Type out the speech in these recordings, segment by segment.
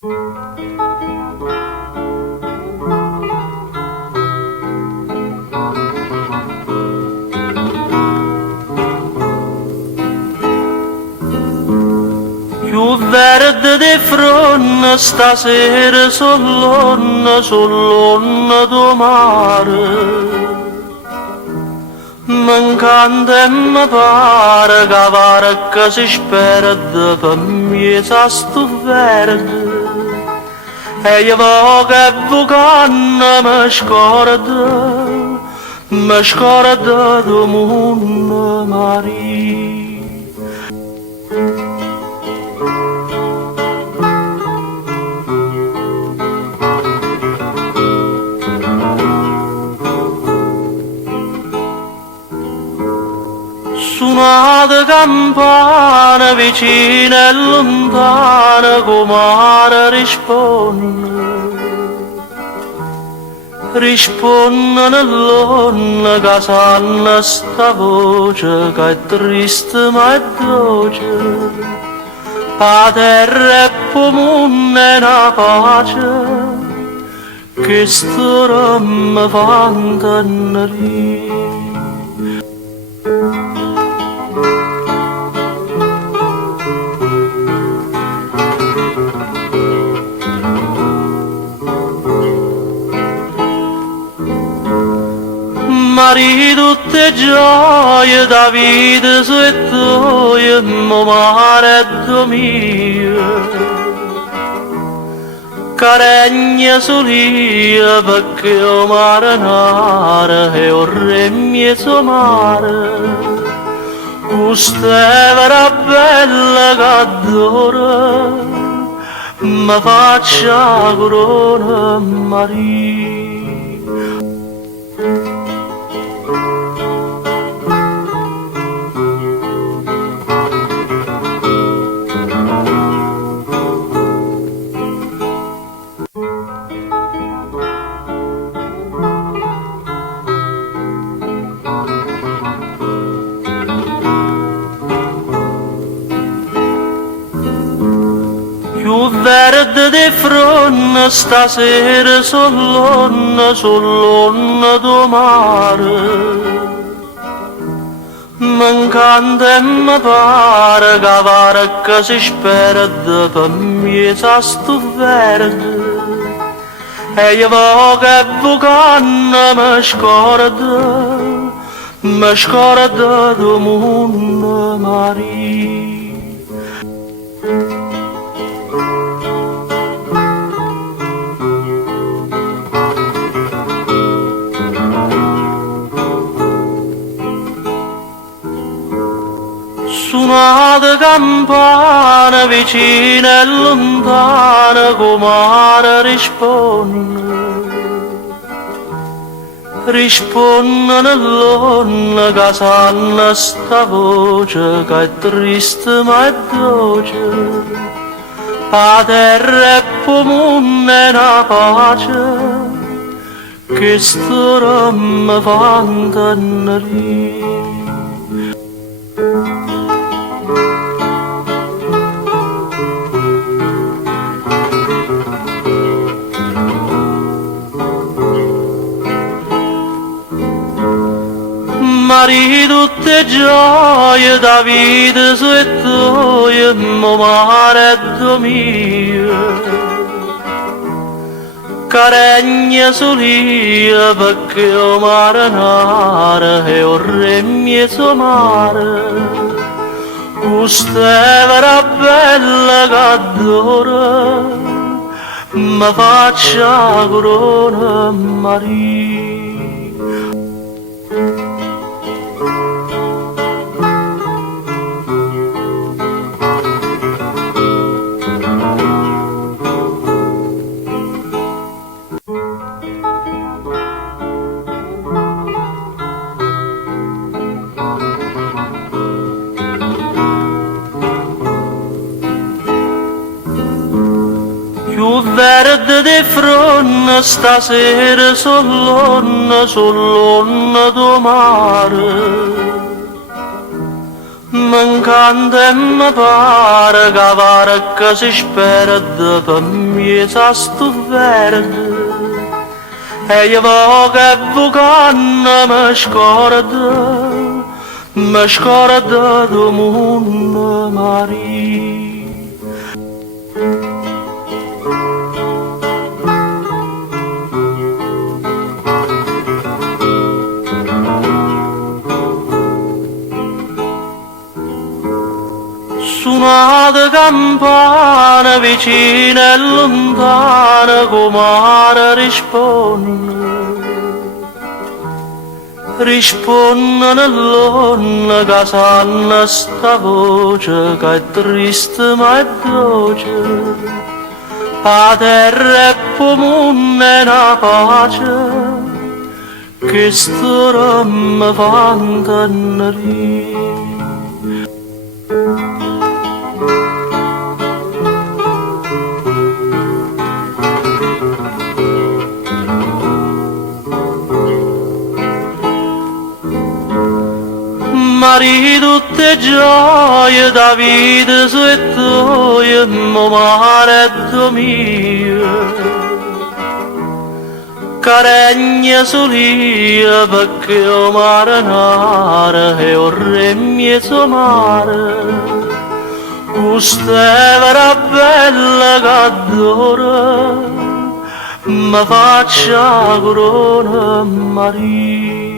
Più verde di fronte stasera sull'onna del mare. M'encanta e mi pare che varca si spera per me sa sto verde. E io voglio vucanna mi scorda del mondo marino. Suonate campane vicine e lontane come mare risponde nell'onna che sanno sta voce che è triste ma è dolce. Pa terra e po' mondo è una pace che storia mi fa intennere. Mari tutte gioie da vita sue tue, mare e mio. Caregna solia perché o mare nare e o re mezzo mare. Quest'evera bella che adora, mi faccia corona Maria. Più verde di fronte stasera sull'onna del mare. M'encanta e mi pare che varca si spera per me sa sto verde. E io voglio vucanna mi scorda del mondo marino. Suonate campane vicine e lontane come mare risponde nell'onna che sanno sta voce che è triste ma è dolce. Pa terra e po' mondo è una pace che storia mi fa intennere. Mari tutte gioie da vita sue tue, mare e mio. Caregna solia perché o mare nare e o re mezzo mare. Quest'evera bella che adora, mi faccia corona Maria. Più verde di fronte stasera sull'onna del mare. Mancante e mi pare che pare che si sperde per me sa sto verde e io vo che vucanna mi scorda do mondo mari. Suonate campane vicine e lontane come mare risponde nell'onna che sanno sta voce che è triste ma è dolce a terra e pomone una pace che storia mi fa intennere. Mari tutte gioie da vita e toie, mare mio, caregna solia perché o marinare e o re mezzo mare, questa bella che adora, mi faccia corona Maria.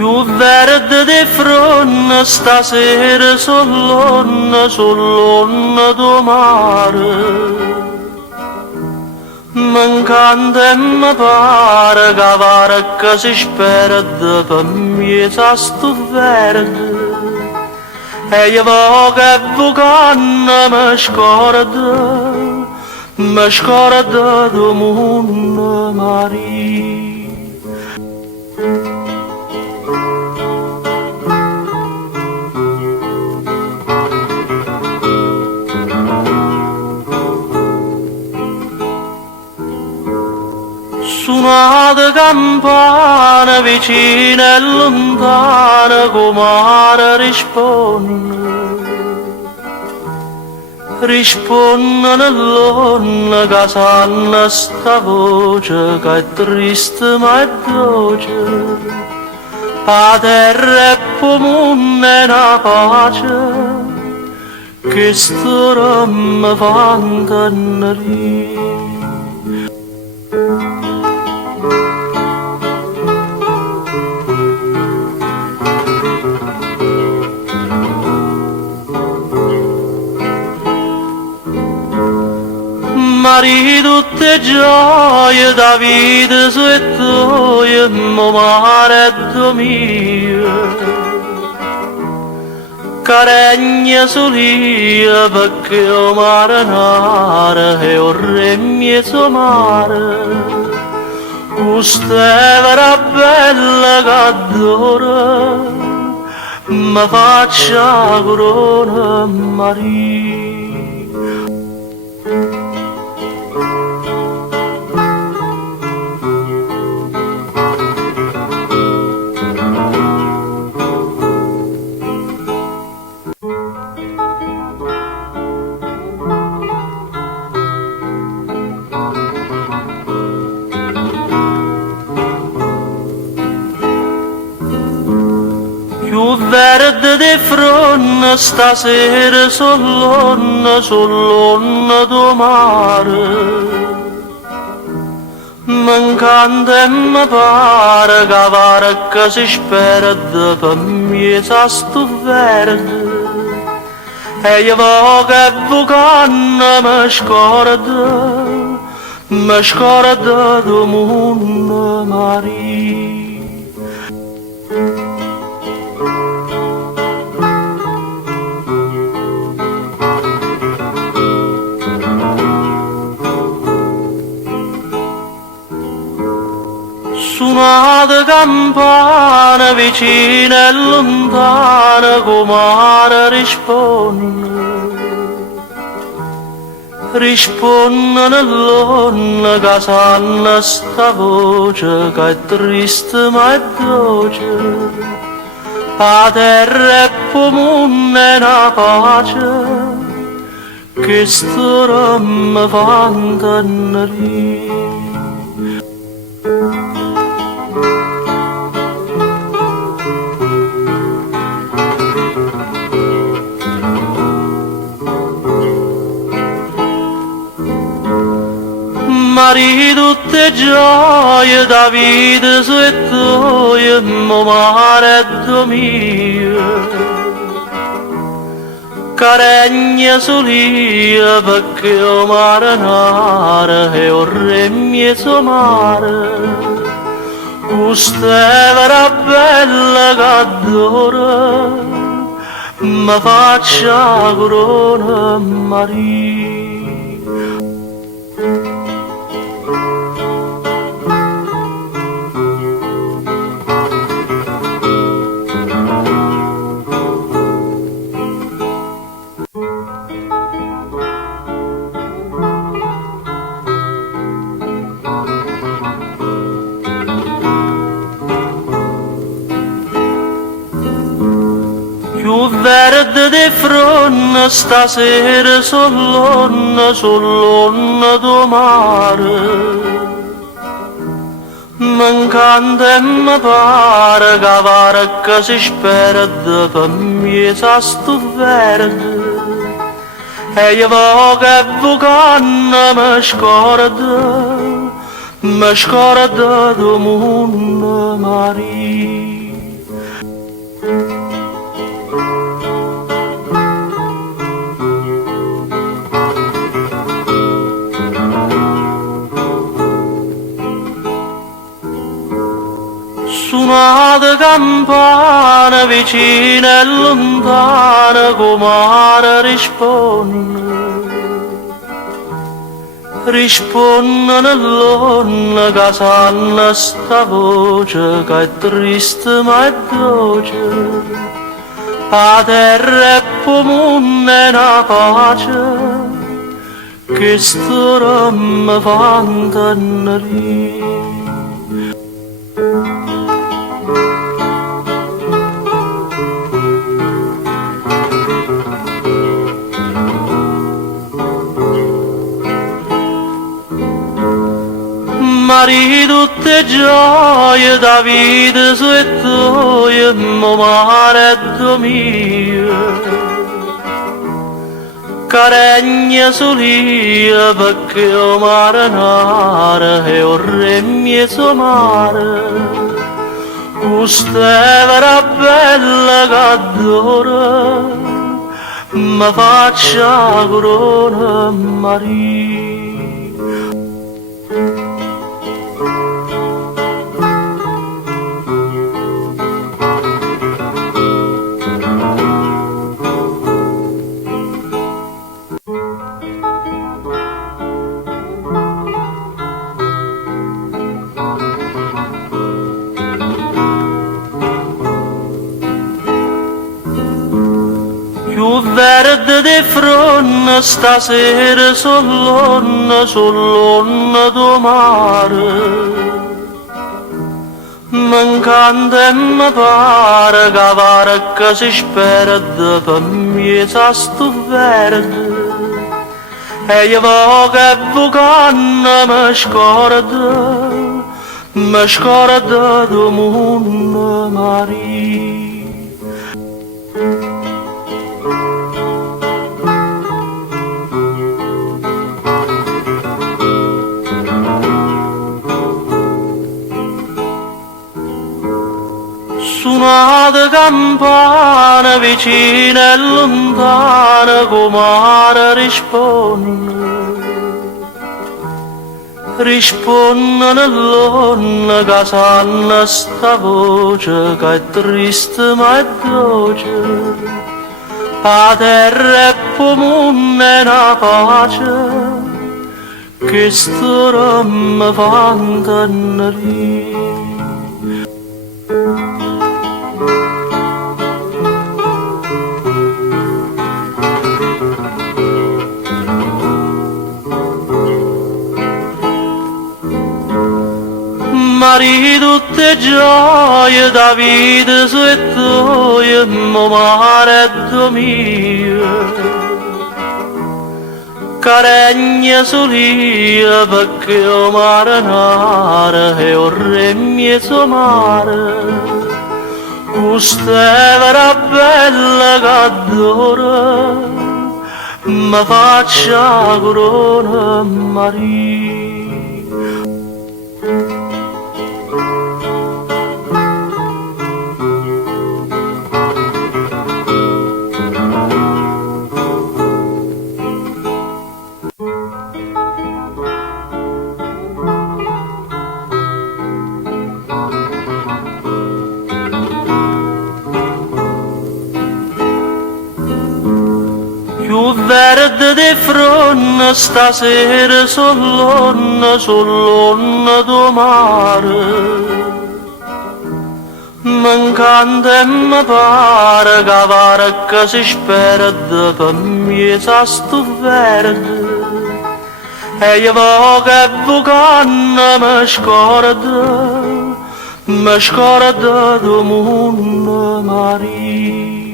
Più verde di fronte stasera sull'onna do mare. Mancante e mi pare che si sperde per me sa sto verde. E io vo che vucanna mi scorda do mondo mari. Suonate campane vicine e lontane come mare risponde nell'onna che sanno sta voce che è triste ma è dolce a terra e pomone una pace che storia mi fa intennere. Mari tutte gioie da vita e toie, mare mio, caregna solia perché o marinare e o re mezzo mare, questa bella che adora, mi faccia corona Maria. Più verde di fronte stasera sull'onna do mare. Mancante e mi pare che si sperde per me sa sto verde. E io vo che vucanna mi scorda do mondo mari. Suonate campane vicine e lontane, comare risponde nell'onna che sanno sta voce che è triste ma è dolce. A terra e pomone una pace che storia mi fa intennere. Mari tutte gioie da vita su e toie, mo mare mio, caregna solia perché o mare nare e o re mezzo mare, questa bella che adora, mi faccia corona Maria. Più verde di fronte stasera sull'onna do mare, m'encanta e mi pare che varca si spera per me sa sto verde, e io voglio vucanna mi scorda do mondo Maria. Suonate campane vicine e lontane, comare risponde nell'onna che sanno sta voce che è triste ma è dolce. A terra e pomone una pace che storia mi fa intennere. Mari tutte gioie da vita su e toie, mo mare mio, caregna solia perché o mare nare e o re mezzo mare, questa bella che adora, mi faccia corona Maria. Più verde di fronte stasera sull'onna do mare, m'encanta e mi pare che varca si spera per me sa sto verde, e io voglio vucanna mi scorda do mondo Maria. Suonate campane vicine e lontane, comare risponde nell'onna che sanno sta voce che è triste ma è dolce. A terra e pomone una pace che storia mi fa intennere. Mari tutte gioie da vita su e tu, mareddo mio. Caregna solia perché o marinare e o re mezzo mare. Questa bella che adora mi faccia corona Maria. Più verde di fronte stasera sull'onna do mare. M'encanta e mi pare che varca si spera per me sa sto verde. E io voglio vucanna mi scorda do mondo Maria.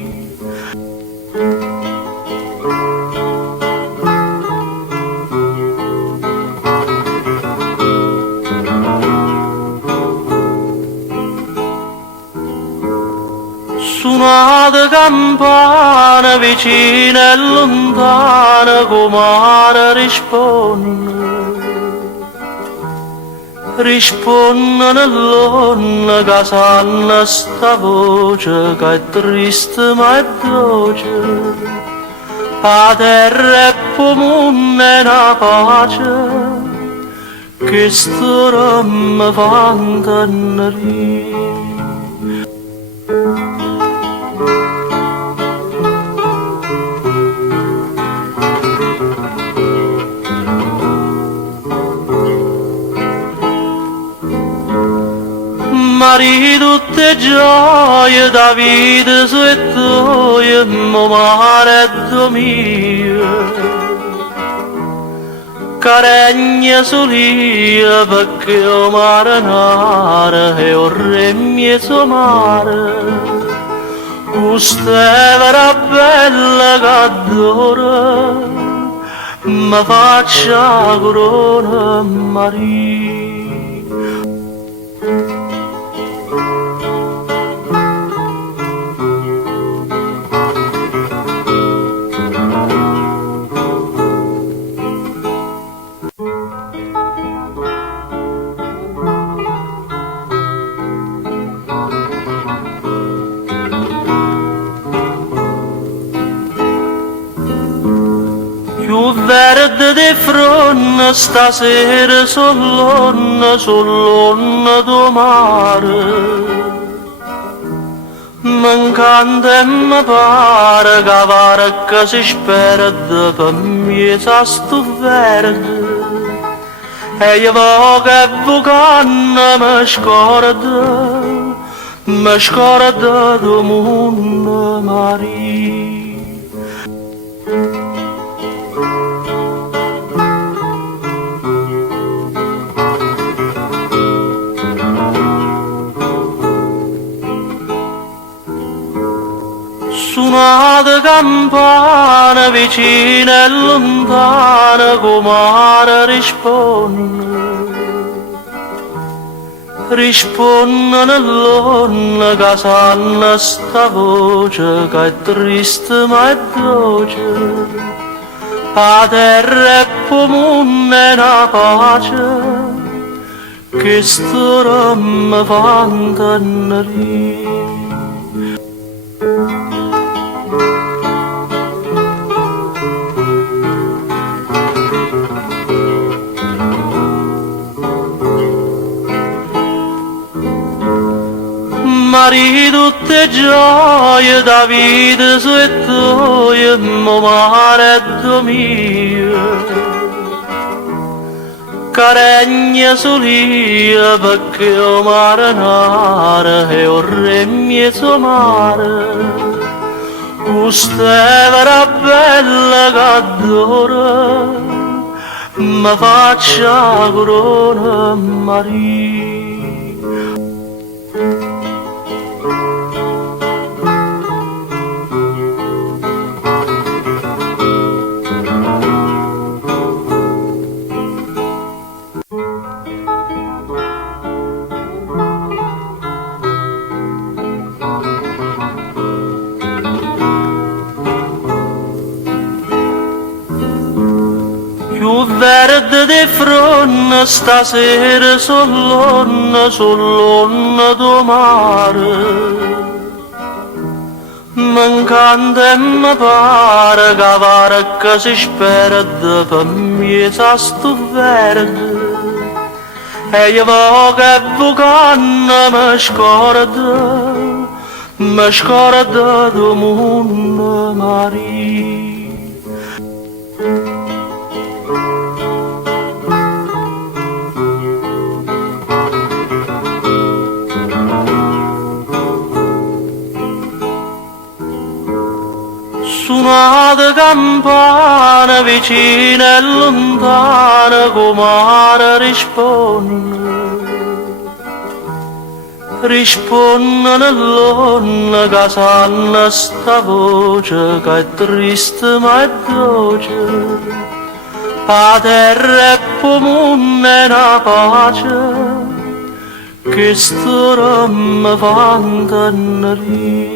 Suonate campane vicine e lontane come mare risponde nell'onna che sanno sta voce che è triste ma è dolce. A terra e pomone una pace che storia mi fa intennere. Mari tutte gioie da vita su e tu, mareddo mio. Caregna solia perché o marinare e o re mezzo mare. Questa bella che adora mi faccia corona Maria. Più verde di fronte stasera sull'onna do mare. M'encanta e mi pare che varca si spera per me sa sto verde. E io voglio vucanna mi scorda do mondo Maria. Suonate campane vicine e lontane come mare risponde nell'onna che sanno sta voce che è triste ma è dolce. A terra e pomone una pace che storia mi fa intennere. Mari tutte gioie da vita su e tu, mareddo mio. Caregna solia perché o marinare e o re mezzo mare. Questa bella che adora mi faccia corona Maria. di fronte stasera sull'onna do mare. M'encanta e mi pare che varca si spera per me sa sto verde. E io voglio che vucanna mi scorda do mondo Maria. Suonate campane vicine e lontane come mare risponde nell'onna che sanno sta voce che è triste ma è dolce. A terra e pomone una pace che storia mi fa intennere.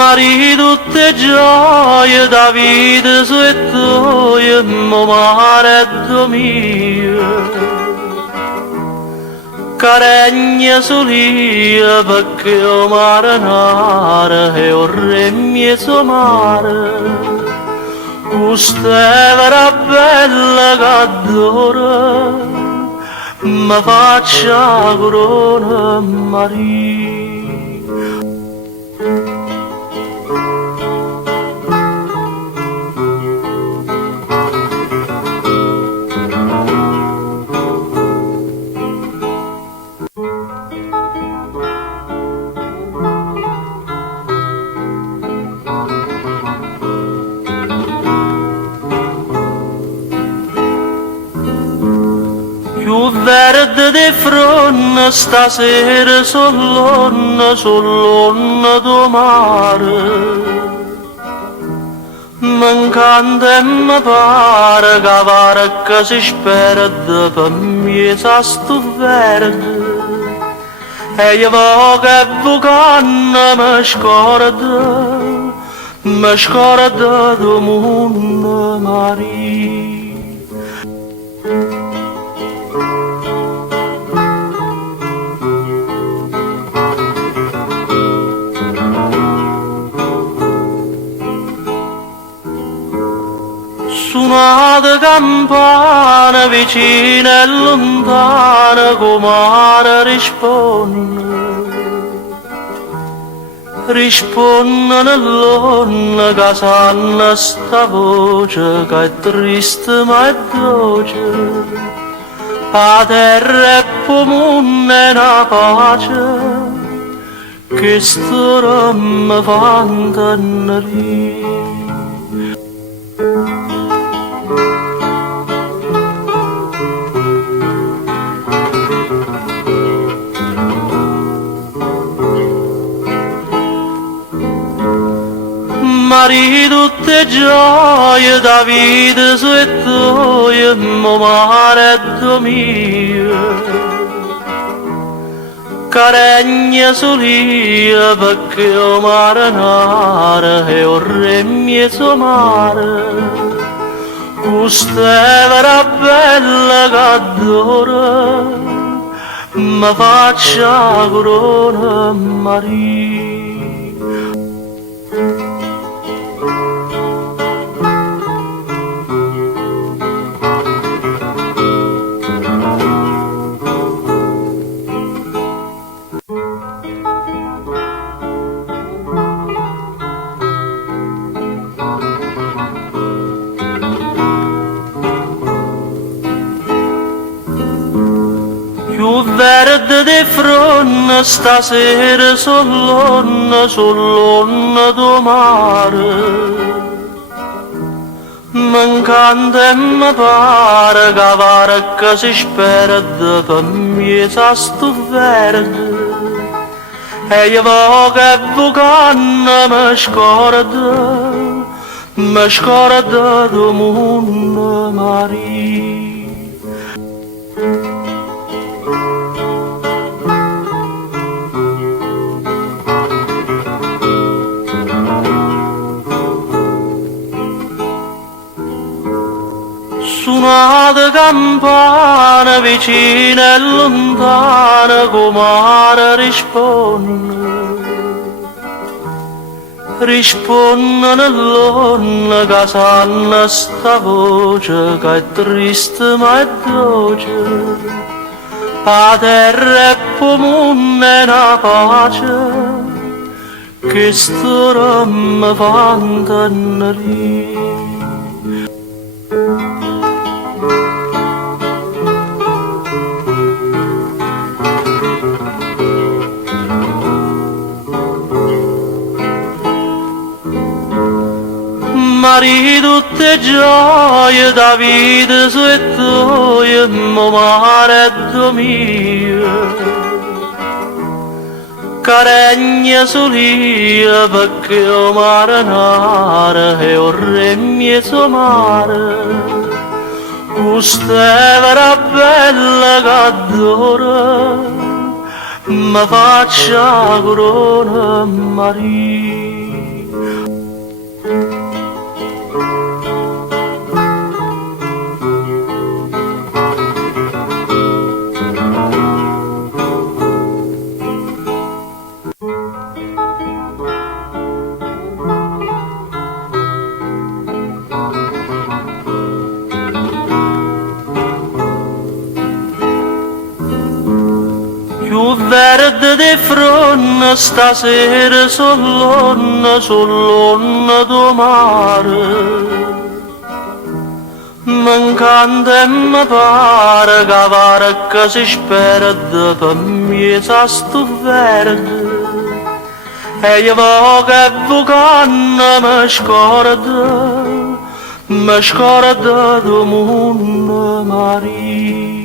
Mari tutte gioie da vita su e toie, mare e mio. Caregna solia perché o mare nare e o re mezzo mare. Questa bella che adora, mi faccia corona Maria. Più verde di fronte stasera sull'onna do mare. M'encanta e mi pare che varca si spera per me sa sto verde. E io voglio che vucanna mi scorda do mondo Maria. Suonate campane vicine e lontane come mare risponde nell'onna che sanno sta voce che è triste ma è dolce. A terra e pomone una pace che storia mi fa intennere. Mari tutte gioie da vita su e toie, mare e mio. Caregna solia perché o mare nare e o re mezzo mare. Questa bella che adora, mi faccia corona Maria. Più verde di fronte stasera sull'onna do mare. M'encanta e mi pare che varca si spera per me sa sto verde. E io voglio che vucanna mi scorda do mondo Maria. campana vicina e lontana comare risponde nell'onna che sanno sta voce che è triste ma è dolce, a terra e pomone una pace che storia mi fa intennere. Mari tutte gioie da vita sue tue, mare e mio, caregna solia perché o mare nare e o re mezzo mare, questa bella che adora, mi faccia corona Maria. Più verde di fronte stasera sull'onna do mare, m'encanta e mi pare che varca si spera per me sa sto verde, e io voglio vucanna mi scorda do mondo Maria.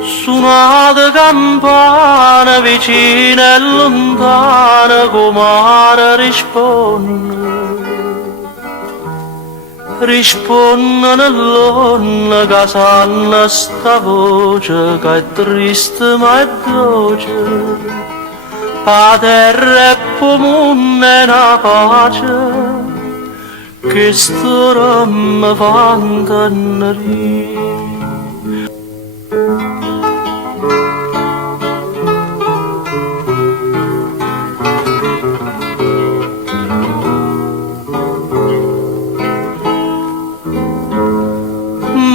Suonate campana vicina e lontana comare risponde nell'onna che sanno sta voce che è triste ma è dolce, a terra e pomone una pace che storia mi fa intennere.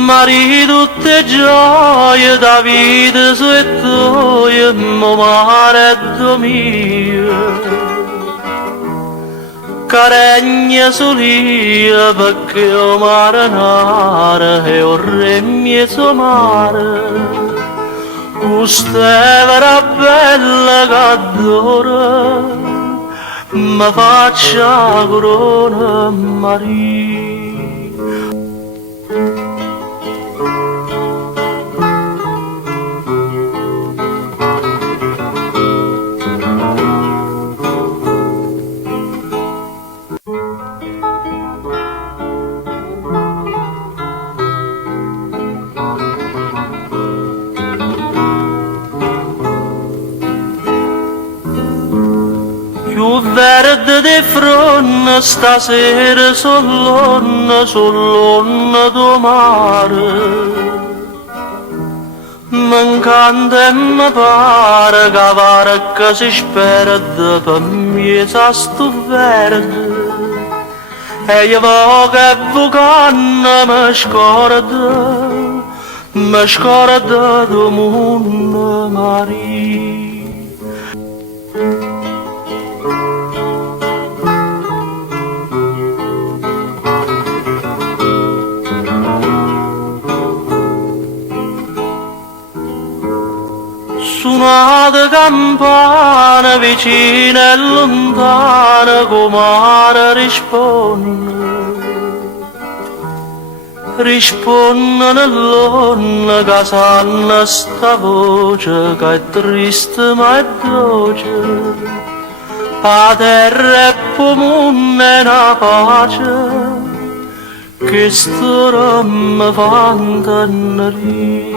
Mari tutte gioie da vita sue tue, mare e mio, caregna solia perché o mare nare e o re mezzo mare, questa bella che adora, mi faccia corona Maria. Più verde di fronte stasera sull'onna do mare, m'encanta e mi pare che varca si spera per me sa sto verde, e io voglio vucanna mi scorda do mondo Maria. Suonate campana vicina e lontana comare risponde nell'onna che sanno sta voce che è triste ma è dolce, a terra e pomone una pace che storia mi fa intennere.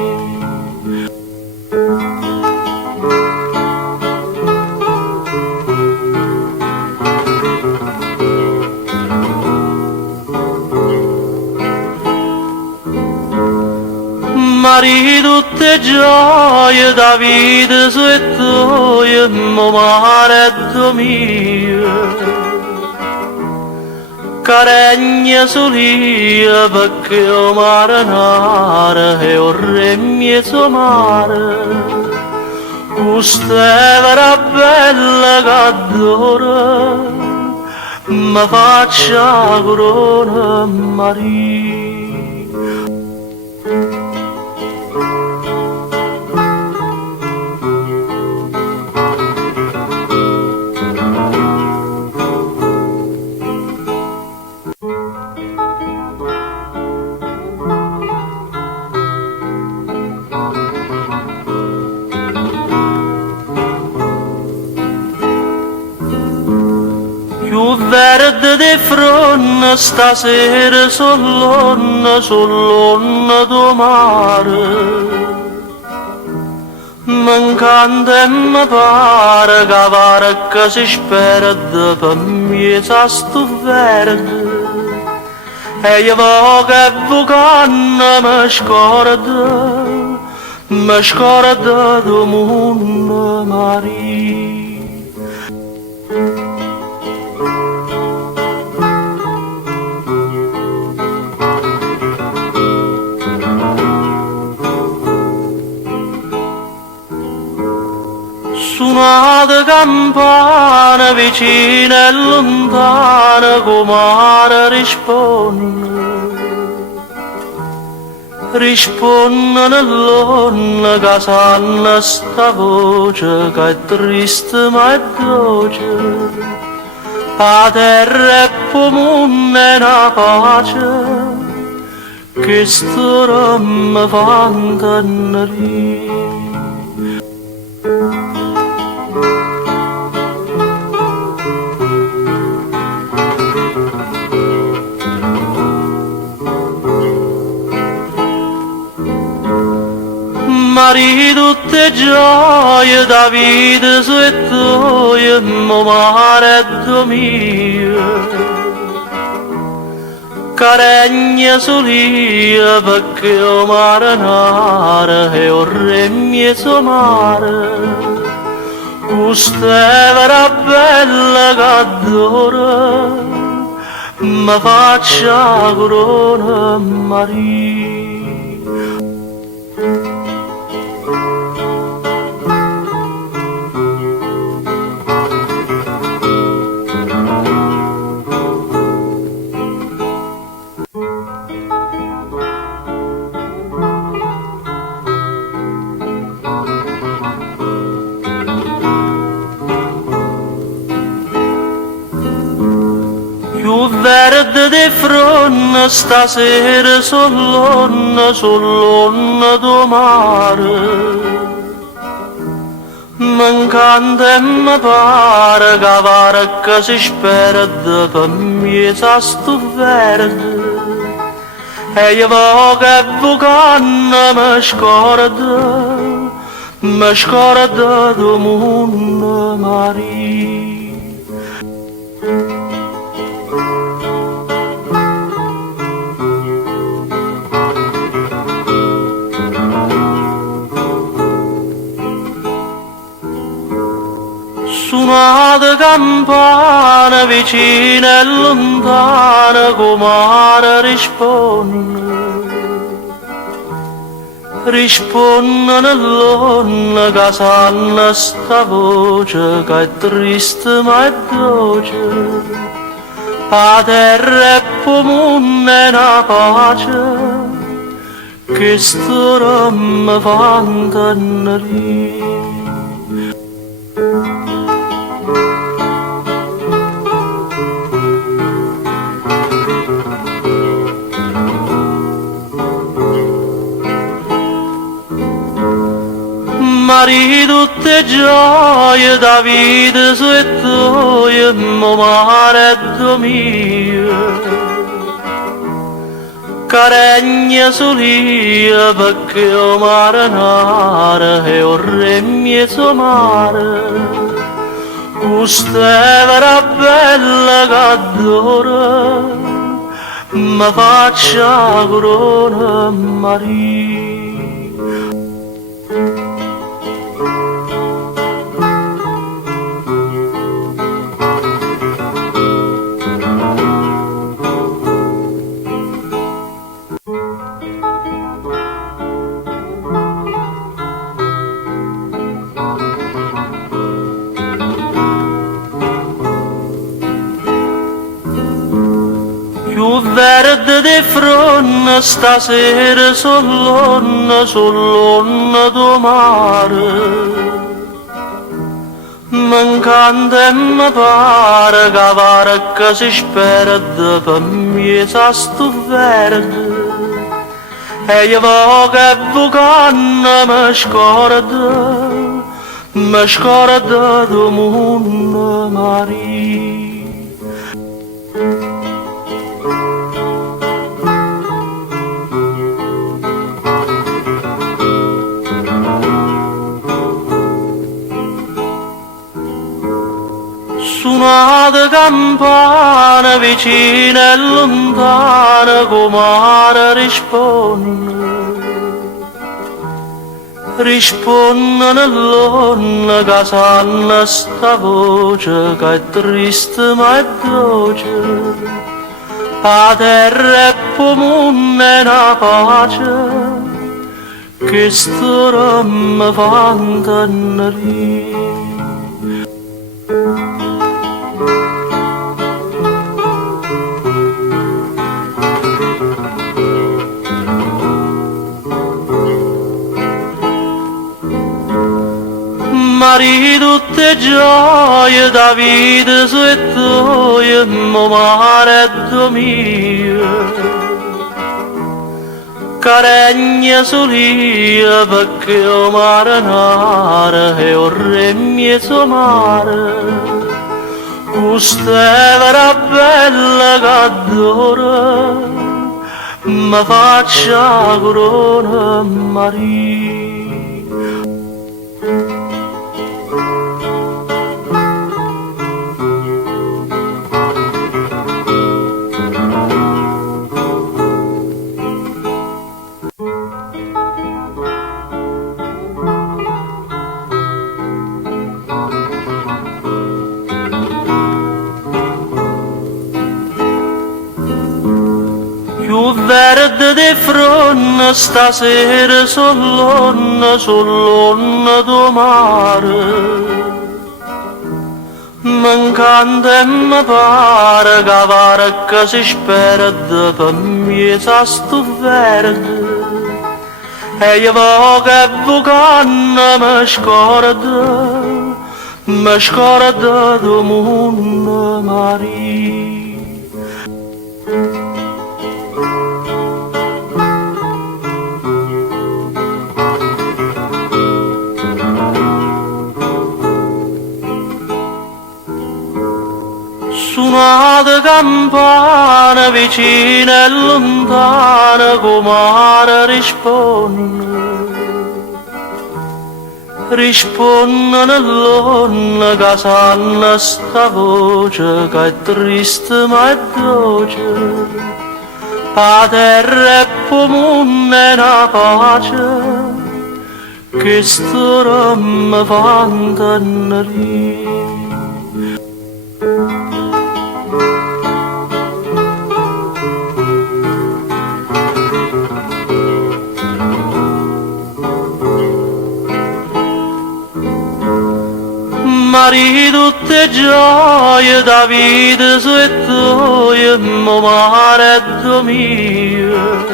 Mari tutte gioie, Davide su e tu, mareddo mio, caregna solia perché o mare nare e o re mezzo mare, questa bella che mi faccia corona Maria. Più verde di fronte stasera sull'onna do mare, m'encanta e mi pare che varca si spera per me sa sto verde, e io che vucanna mi scorda do mondo Maria. Suonate campane vicine e lontane come mare risponde nell'onna che sanno sta voce che è triste ma è dolce, a terra e pomone e una pace che storia mi fa intennere. Mari tutte gioie, Davide su e tu, mareddo mio, caregna solia perché o mare nare e o re mezzo mare, questa bella che mi faccia corona Maria. Più verde di fronte stasera sull'onna do mare, m'encanta e mi pare che varca si spera per me sa sto verde, e io che vucanna mi scorda do mondo Maria. Suonate campane vicine e lontane come mare risponde nell'onna che sanno sta voce che è triste ma è dolce, a terra e pomone e una pace che storia mi fa intennere. Mari tutte gioie, Davide su e tu, mareddo mio, Caregna solia perché o mare nare e o remmie mare. Questa bella che adora mi faccia corona Maria. Più verde di fronte stasera sull'onna do mare. M'encanta e mi pare che varca si spera per me sa sto verde. E io voglio vucanna mi scorda do mondo Maria. Suonate campane vicine e lontane come mare risponde nell'onna che sanno sta voce che è triste ma è dolce. Pa terra e pomone una pace che storia mi fa intennere. Mari tutte gioie da vita su e toie, mo mare e mio. Caregna solia perché o mare nare e o remmie mare. Questa bella che adora mi faccia corona Maria. Più verde di fronte stasera sull'onna do mare. M'encanta e mi pare che varca si spera per me sa sto verde. E io voglio vucanna mi scorda do mondo Maria. Suonate campane vicine e lontane come mare risponde nell'onna che sanno sta voce che è triste ma è dolce. Pa terra e pomone una pace che storia mi fa intennere. Mari tutte gioie da vita su e toie, mo mare e mio.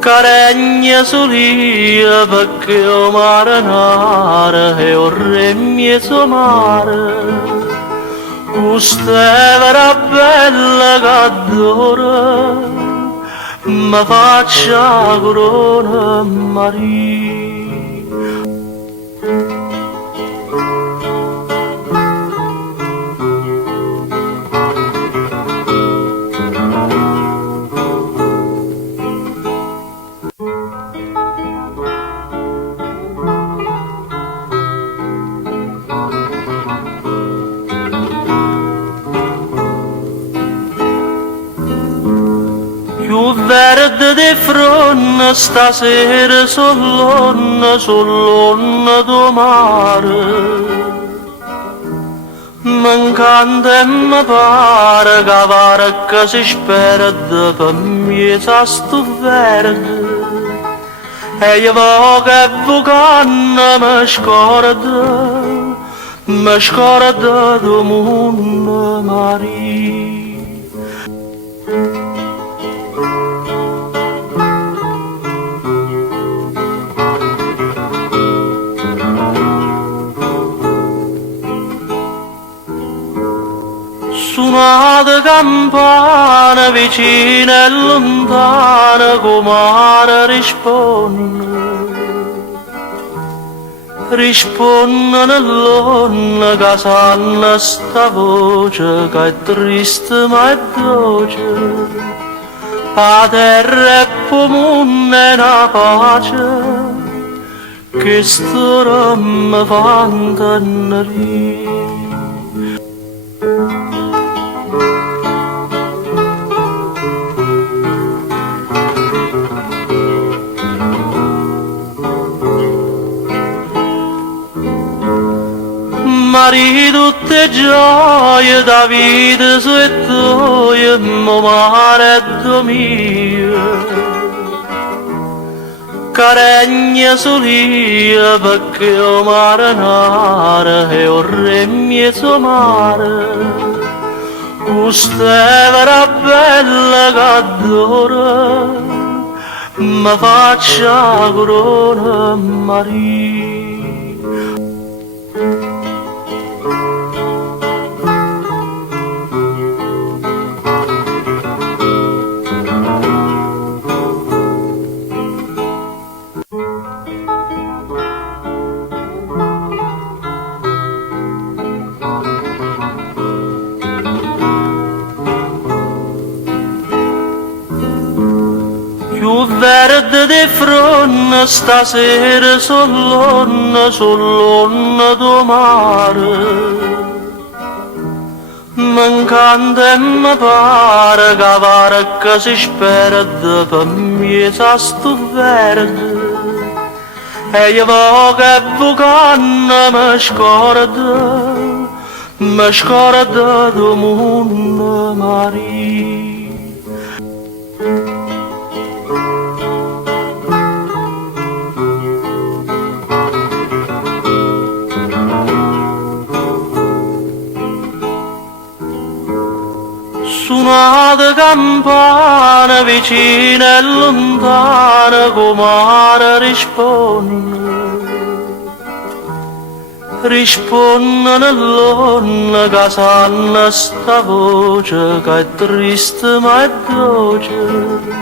Caregna solia perché o mare nare e o remmie mare. Questa bella che adora mi faccia corona Maria. di fronte stasera sull'onna do mare. M'encanta e mi pare che varca si spera per me sa sto verde. E io che vucanna mi scorda do mondo Maria. Suonate campane vicine e lontane come mare risponde nell'onna che sanno sta voce che è triste ma è dolce. A terra e pomone e una pace che storia mi fa intennere. Mari tutte gioie da vita sue tue, mare e mio. Caregna solia perché o marinare e o re mezzo mare. Questa bella che adora, mi faccia corona Maria. Più verde di fronte stasera sull'onna do mare. M'encanta e mi pare che varca si spera per me sa sto verde. E io che vucanna mi scorda do mondo Maria. Suonate campane vicine e lontane come mare risponde nell'onna che sanno sta voce che è triste ma è dolce.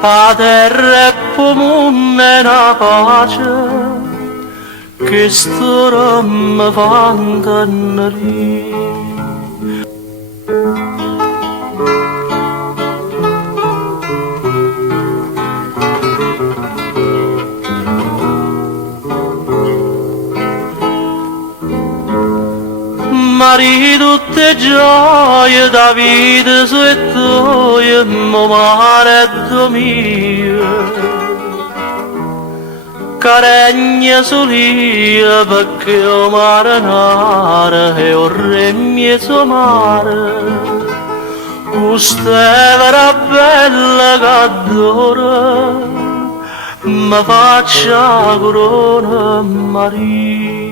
A terra e pomone e una pace che storia mi fa intennere. Mari tutte gioie da vita sue tue, mare e mio. Caregna solia perché o marinare e o re mezzo mare. Questa bella che adora, mi faccia corona Maria.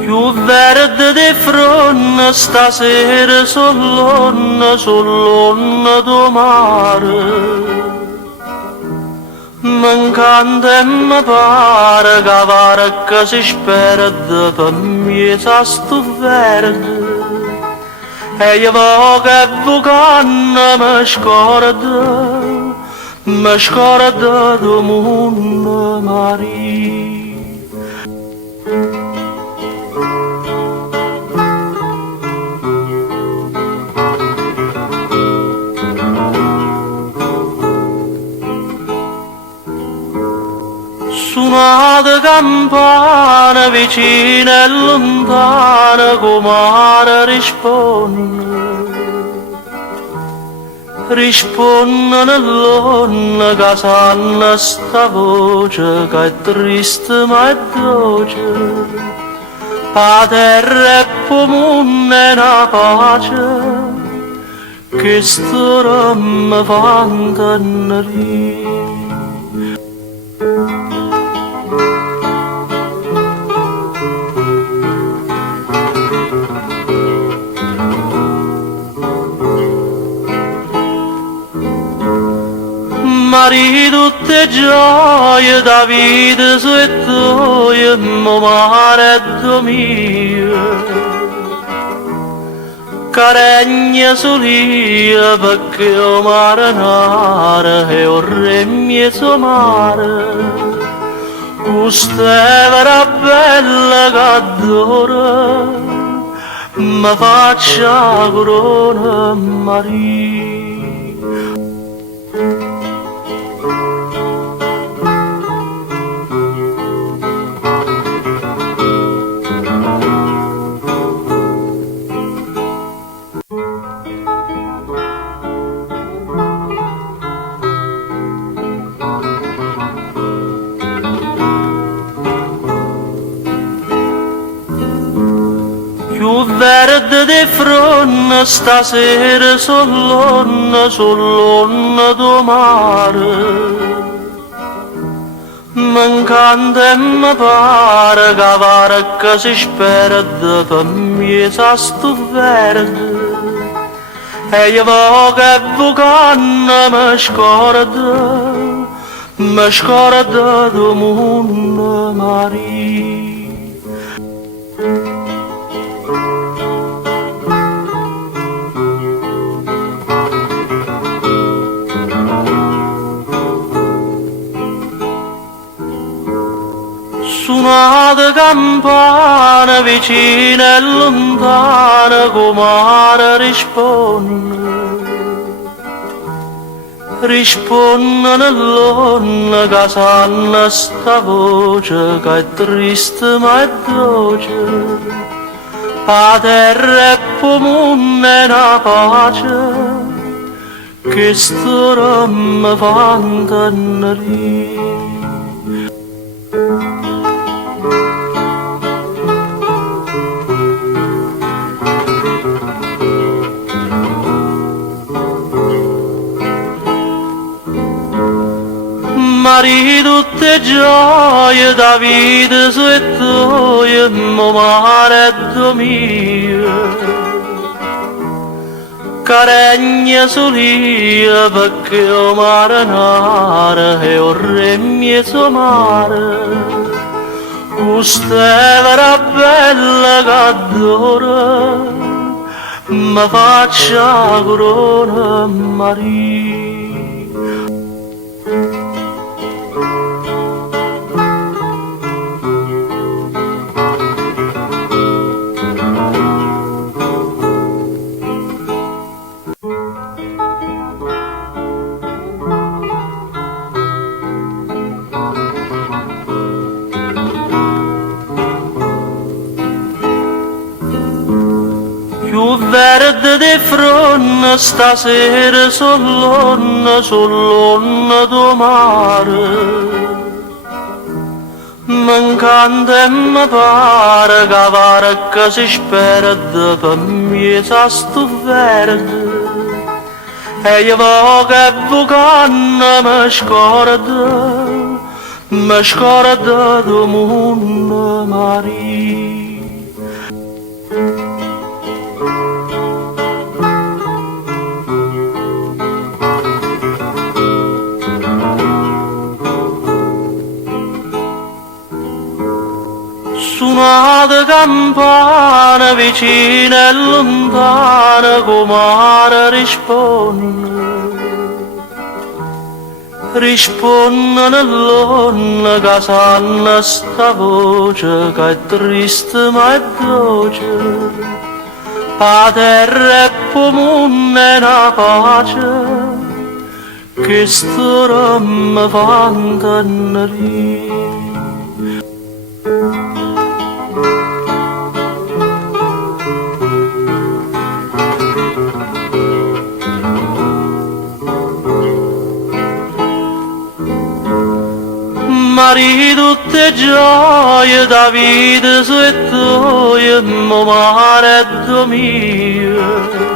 Più verde di fronte stasera sull'onna do mare. M'encanta e mi pare che varca si spera per me sa sto verde. E io che vucanna mi scorda do mondo Maria. Suonate campane vicine e lontane, comare risponde nell'onna che sanno sta voce che è triste ma è dolce. Pa terra e po' mondo è una pace che storia mi fa intennere. Mari tutte gioie da vita su e toie, mo mare e mio. Caregna solia perché o mare nare e o re mezzo mare. Quest'evera bella che adora, mi faccia corona Maria. Più verde di fronte stasera sull'onna do mare. M'encanta e mi pare che varca si spera per me sa sto verde. E io voglio che vucanna mi scorda do mondo Maria. Suonate campane vicine e lontane, comare risponde nell'onna che sanno sta voce che è triste ma è dolce. Pa terra e po' mondo è una pace che storia mi fa intennere. Mari tutte gioie da vita su e toie, mo mare e mio. Caregna solia perché o mare nare e o re mezzo mare. Quest'evera bella che adora, mi faccia corona Maria. Più verde di fronte stasera sull'onna do mare. M'encanta e mi pare che varca si spera per me sa sto verde. E io voglio che vucanna mi scorda do mondo Maria. Suonate campane vicine e lontane, comare risponde nell'onna che sanno sta voce che è triste ma è dolce. A terra e pomone una pace che storia mi fa intennere. Mari tutte gioie da vita sue tue, mare e mio.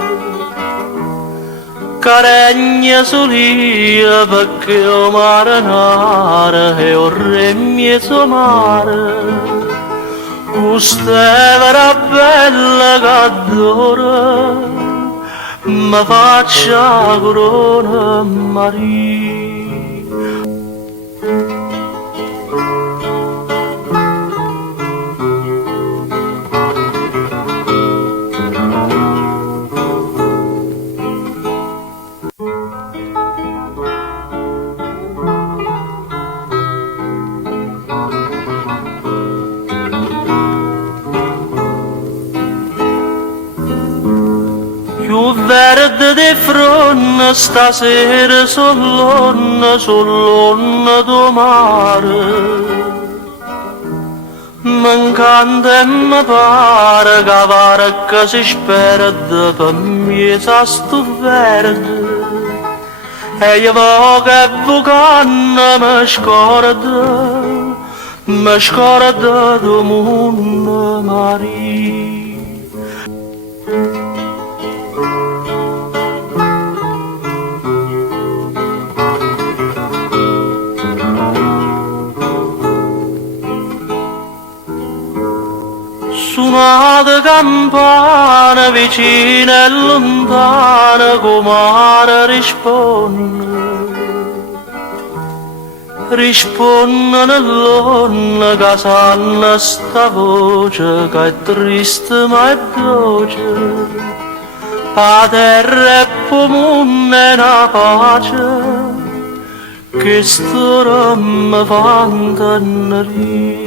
Caregna solia perché o mare nare e o re mezzo mare. Questa bella che adora, mi faccia corona Maria. Più verde di fronte stasera sull'onna do mare. M'encanta e mi pare che varca si spera per me sa sto verde. E io voglio vucanna mi scorda do mondo Maria. Suonate campane vicine e lontane come mare risponde nell'onna che sanno sta voce che è triste ma è dolce. A terra e pomone una pace che storia mi fa intennere.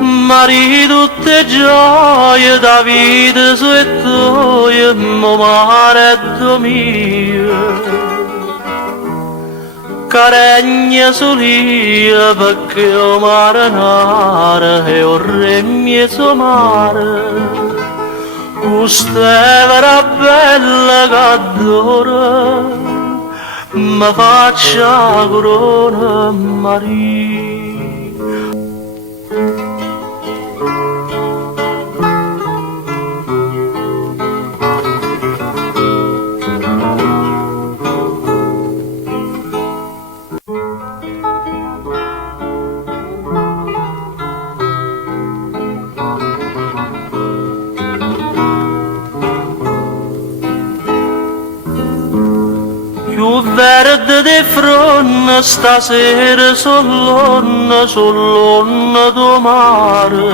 Mari tutte gioie da vita sue tue, mare e mio. Caregna solia perché o mare nare e o re mezzo mare. Questa bella che adora, mi faccia corona Maria. Più verde di fronte stasera sull'onna do mare.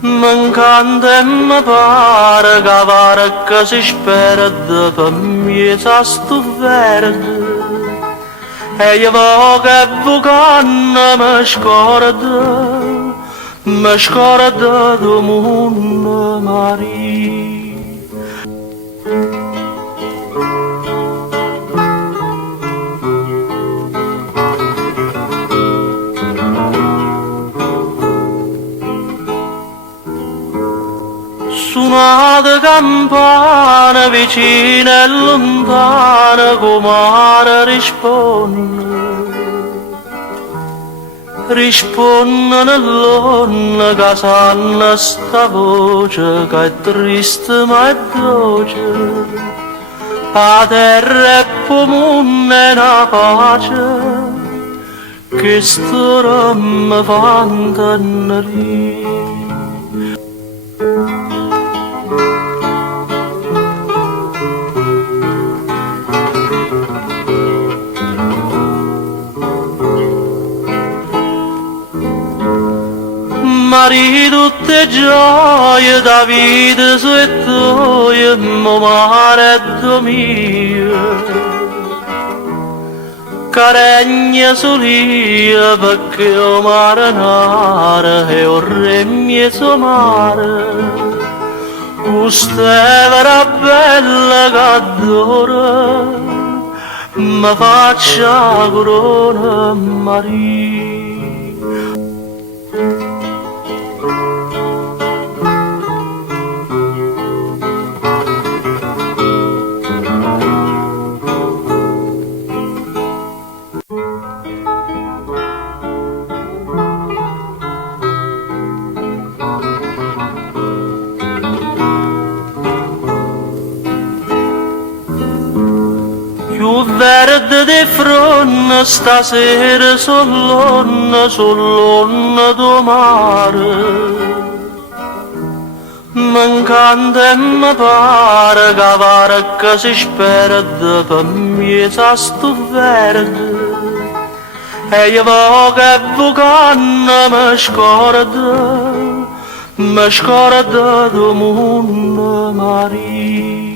M'encanta e mi pare che varca si spera per me sa sto verde. E io voglio vucanna mi scorda do mondo Maria. Suonate campane vicine e lontane come mare risponde nell'onna che sanno sta voce che è triste ma è dolce. A terra e pomone una pace che storia mi fa intennere. Mari tutte gioie, Davide su e toie, mo mareddo mio. Caregna solia perché o mare nare e o re mezzo mare. Questa bella che adora, mi faccia corona Maria. Più verde di fronte stasera sull'onna do mare. M'encanta e mi pare che varca si spera per me sa sto verde. E io voglio che vucanna mi scorda do mondo Maria.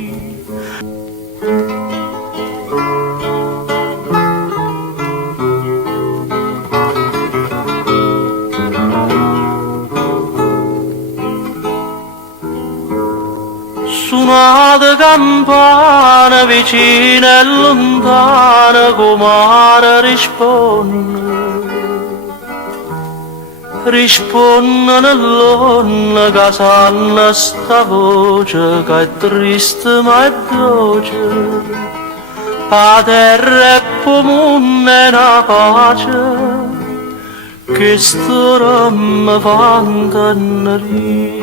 Suonate campane vicine e lontane come mare risponde nell'onna che sanno sta voce che è triste ma è dolce. Pa terra e po' mondo è una pace che storia mi fa intennere.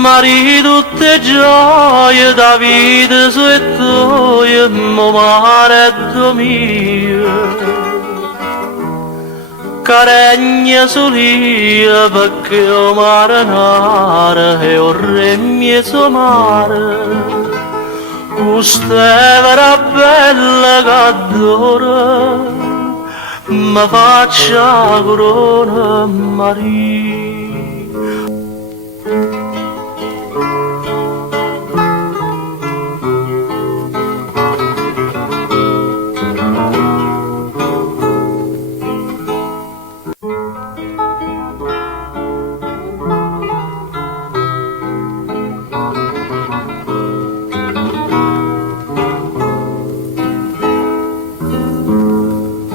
Mari tutte gioie, Davide su e toie, mo mareddo mio. Caregna solia perché o mare nare e o re mezzo mare. Questa bella che adora, mi faccia corona Maria.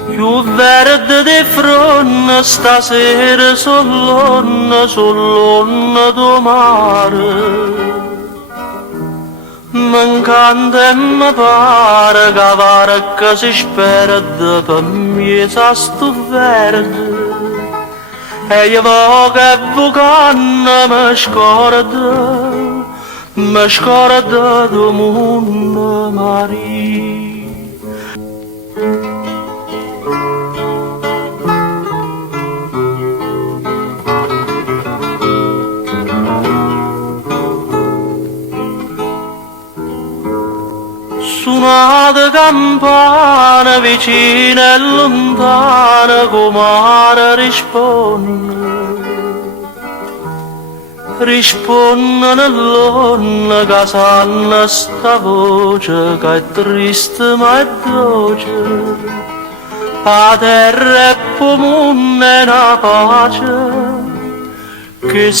Più verde di fronte stasera sull'onna do mare. M'encanta e mi pare che varca si spera per me sa sto verde. E io voglio che vucanna mi scorda do mondo Maria. Suonate campane vicine e lontane come mare risponde nell'onna che sanno sta voce che è triste ma è dolce. Pa terra e po' mondo è una pace che